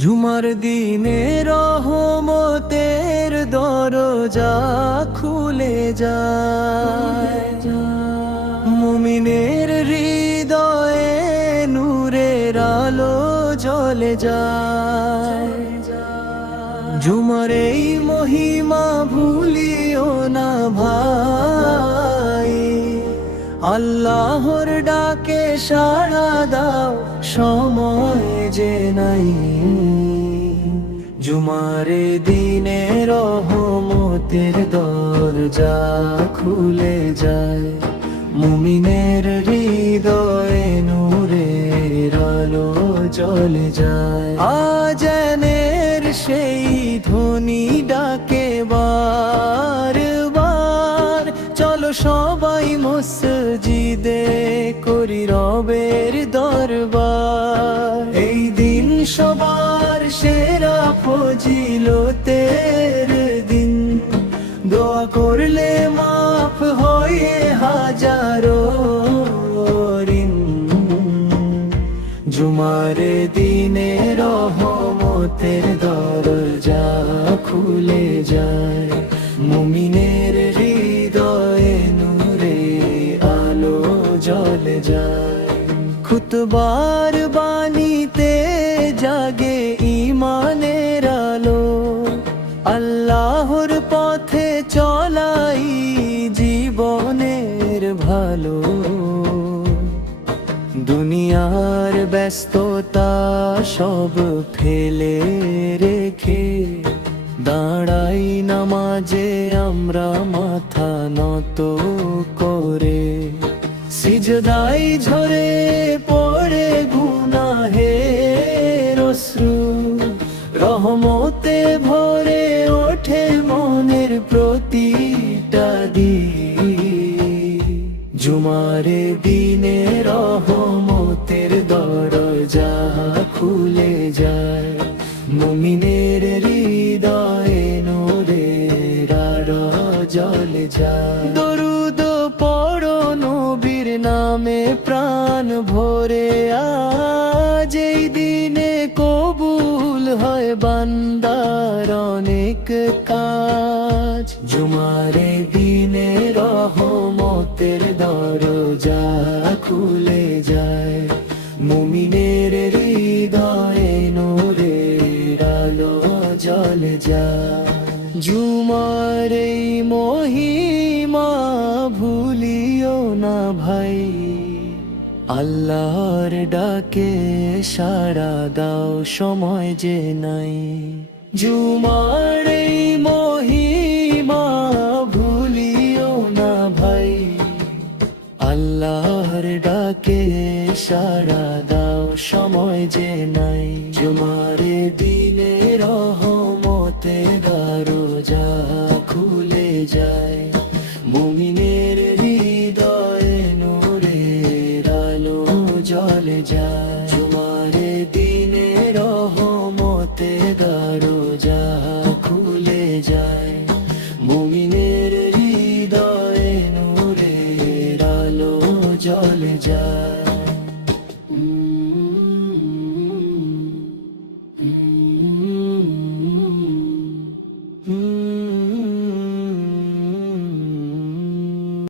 ঝুমার দিনে রহমতের দরজা খুলে যায়, মুমিনের হৃদয়ে নূরের আলো জ্বলে যায়। ঝুমার এই মহিমা ভুলিও না ভাই, আল্লাহর ডাকে সাড়া দাও, সময় যে নাই। জুমারে দিনে রহমতের দরজা খুলে যায়, মুমিনের হৃদয়ে নূরের আলো জ্বলে যায়। আজানের সেই ধ্বনি ডাকে বারবার, চলো সবাই মসজিদে করি রবের দরবার। এই দিন সবার সেরা ফজিলতের দিন, দোয়া করলে মাফ হয়ে হাজারো ঋণ। জুমার দিনে রহমতের দরজা খুলে যায়, মুমিনের হৃদয়ে নূরে আলো জ্বলে যায়। খুতবার বাণীতে জাগে ঈমানের আলো, আল্লাহর পথে চলাই জীবনের ভালো। দুনিয়ার ব্যস্ততা সব ফেলে রেখে দাঁড়াই নামাজে আমরা মাথা নত করে। সিজদাই ঝরে পড়ে গুনাহের অশ্রু, রহমতে ভরে ওঠে মনের প্রতিটা দিন। জুমারে দিনে রহমতের দরজা খুলে যায়, মুমিনের হৃদয়ে নূরের আলো জ্বলে যায়। দরুদ পড়ো নবীর নামে প্রাণ ভরে, আজ এই দিনে কবুল হয় বান্দার অনেক কাজ। জুমারে দিনে রহমতের দরজা খুলে যায়, মুমিনের হৃদয়ে নূরের আলো জ্বলে যায়। জুমার এই মহিমা ভুলিও না ভাই, আল্লাহর ডাকে সাড়া দাও, সময় যে নাই। জুমার এই মহিমা ভুলিও না ভাই, আল্লাহর ডাকে সাড়া দাও, সময় যে নাই। জুমারে দিনে রহমতে দরজা খুলে যায়, মুমিনের হৃদয়ে নূরের আলো জ্বলে যায়। জুমারে দিনে রহমতে দরজা খুলে যায়, মুমিনের হৃদয়ে নূরের আলো জ্বলে যায়।